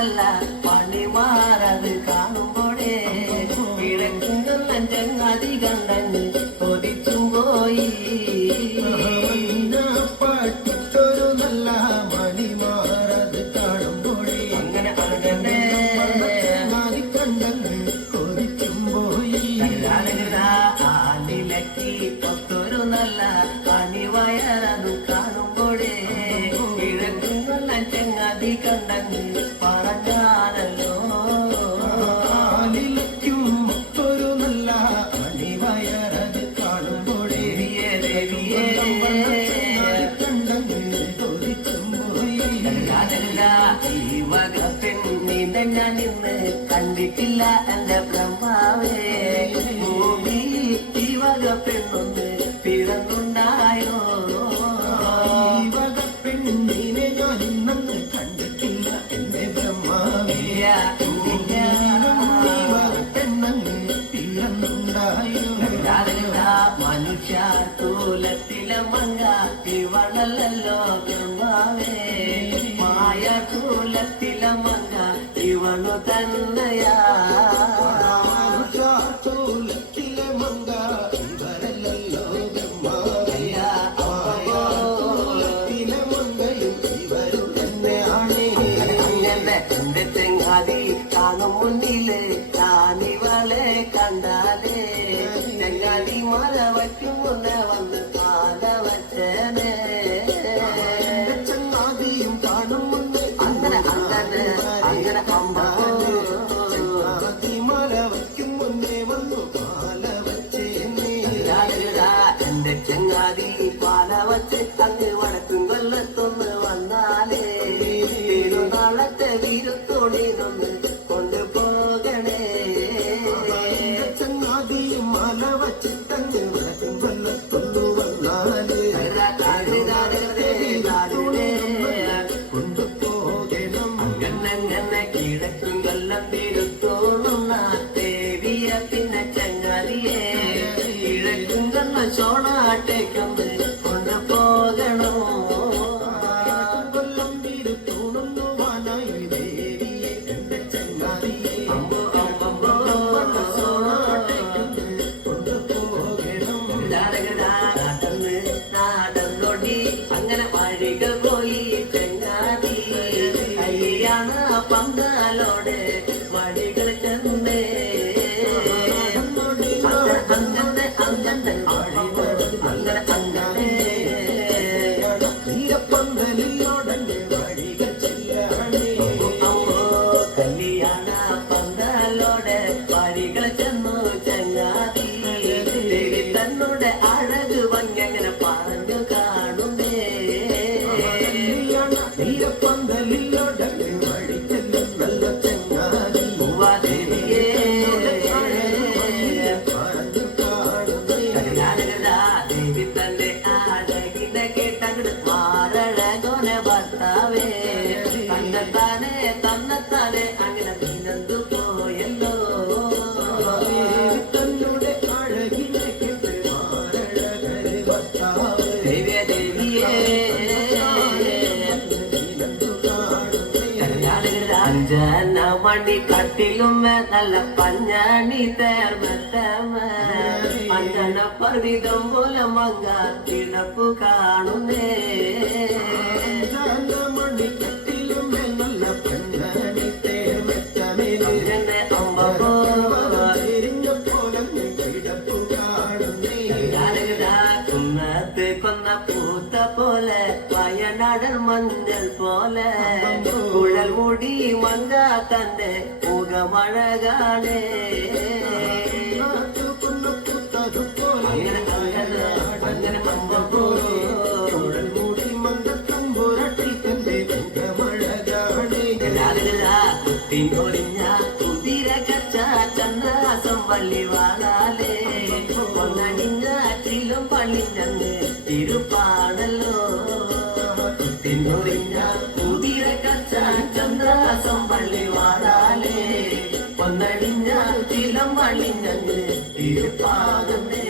അല്ല പണിമാറത് കാണുമ്പോഴേ കിഴക്കുന്ന ചങ്ങാതി കണ്ടങ്ങ് കൊതിച്ചും പോയി. പട്ടൊരു നല്ല മണിമാറത് കാണുമ്പോഴേ അങ്ങനെ അങ്ങനെ കണ്ടങ്ങ് കൊതിച്ചും പോയി. ആലിലക്കി പൊത്തൊരു നല്ല പണിവയറത് കാണുമ്പോഴേ കിഴക്കുന്ന ചങ്ങാതി കണ്ടങ്ങ് പറഞ്ഞാണല്ലോ. ആലിലയ്ക്കും ഒരു നല്ല അണിവയറത് കാണുമ്പോഴേ കണ്ടങ്ങ് കൊതിച്ചും പോയി. ഈ വക പെണ്ണിനെ ഞാൻ ഇന്ന് കണ്ടിട്ടില്ല എന്റെ ബ്രഹ്മാവേ. ഭൂമി ഈ വക പെണ്ണൊന്ന് പിറന്നുണ്ടായോ. ഈ വക പെണ്ണിനെ ഞാൻ ഇന്നൊന്ന് കണ്ടിട്ടില്ല എന്റെ ബ്രഹ്മാവേ. പെണ്ണങ്ങ് പിറന്നുണ്ടായോ. മനുഷ്യ തൂലത്തിലെ മങ്ക ഇവളല്ലോ ബ്രഹ്മാവേ. മായ തൂലത്തിലെ മങ്ക ഇവണു തന്നെയാ. തൂലത്തിലെ മങ്ക ഇവരല്ലോ ബ്രഹ്മാവേ. തൂലത്തിലെ മങ്കയും ഇവരു തന്നെയാണ്. എന്റെ ചെങ്ങാതി കാണും മുന്നില് ഞാനിവളെ കണ്ടാലേ ചെങ്ങാതി മല വയ്ക്കും മുന്നേ വന്ന് കാല വച്ചേനെ. ചങ്ങാതിയും കാണും മുന്നേ അങ്ങനെ അങ്ങനെ അങ്ങനെ മല വയ്ക്കും മുന്നേ വന്നു കാല വച്ചേനെ. എന്റെ ചെങ്ങാതി പാല വച്ച് അങ്ങ് വടക്കും കൊല്ലത്തൊന്ന് വന്നാലേ നാളത്തെ വീരത്തോണിനൊന്ന് കൊണ്ടുപോകണേ. ചങ്ങാതിയും മല വച്ചിട്ടങ്ങ് വടക്കും കൊല്ലത്തൊന്നു വന്നാലേ കൊണ്ടുപോകണം. അങ്ങനെ കിഴക്കും കൊല്ലം വീരത്തോണുന്ന ദേവിയ പിന്നെ ചങ്ങാതിയെ കിഴക്കും കൊല്ലം ചോണാട്ടേക്കൊന്ന് കൊണ്ടുപോകണോ. കൊല്ലം വീരത്തോണുന്നു വാനായി ദേവിയെ എന്റെ ചങ്ങാതിയെ കൊണ്ടുപോകണം. നാടന്നൊടി അങ്ങനെ വഴികൾ പോയി ചെങ്ങാതി കയ്യാണ് പങ്കാലോടെ വഴികൾ ചെന്നേ. അങ്ങനെ അങ്ങനെ അങ്ങനെ അങ്ങനെ തീരപ്പന്തലിലോടന്റെ വഴികൾ ചെല്ലാണേ. കല്യാണ പന്തലോടെ വഴികൾ ചെന്നു ചങ്ങാതി. ദേവി തന്നോടെ അഴക് ഭംഗിയങ്ങനെ പറഞ്ഞു കാണുന്നേ. തീരപ്പന്തലിലോടന്റെ വഴി ചെല്ലും നല്ല ചങ്ങാതി. ദേവിയേ പറഞ്ഞു കാണുന്നേ. ദേവി തന്റെ അഴകിനെ കേട്ടങ്ങട് മാറഴകോനെ ഭർത്താവേ. തന്നെത്താനെ തന്നെത്താനെ അങ്ങനെ നീനന്തു പോയല്ലോ. തന്നോട് അഴകിനെ കേട്ട് മാറഴകരെ ഭർത്താവ്. ദേവിയെ ദേവിയേ അഞ്ചന മണി കട്ടിലും നല്ല പഞ്ഞാണി തേർമത്തമ അഞ്ചന പർവിതം പോലെ മങ്ങ കിടപ്പു കാണുന്നേ. മണിക്കെട്ടിലും നല്ല പെണ്ണി തേർമെത്തമേലെ അങ്ങനെ അമ്പോ പോലെ കിടപ്പു കാണുന്നേ. കുന്നത്ത് കൊന്ന പൂത്ത പോലെ വയനാടൻ മഞ്ഞൾ പോലെ കുഴൽ മുടി മങ്ക തന്റെ മുഖമഴകാണേ. അങ്ങനെ അങ്ങനെ അങ്ങനെ അമ്പോ മൂടി മന്ദത്തമ്പുരട്ടി തന്റെ മുഖമഴകാണേ. കുത്തിയൊളിഞ്ഞ കുതിര കച്ച ചന്ദ്രാസം വള്ളി വാളാലേ ഒന്നണിഞ്ഞ ചിലും പള്ളിഞ്ഞങ്ങ് തിരുപ്പാടല്ലോ. കുത്തിയൊളിഞ്ഞ കുതിര കച്ച ചന്ദ്രാസം വള്ളി വാളാലേ ഒന്നണിഞ്ഞ ചിലം പള്ളിഞ്ഞങ്ങ് തിരുപ്പാടന്നേ.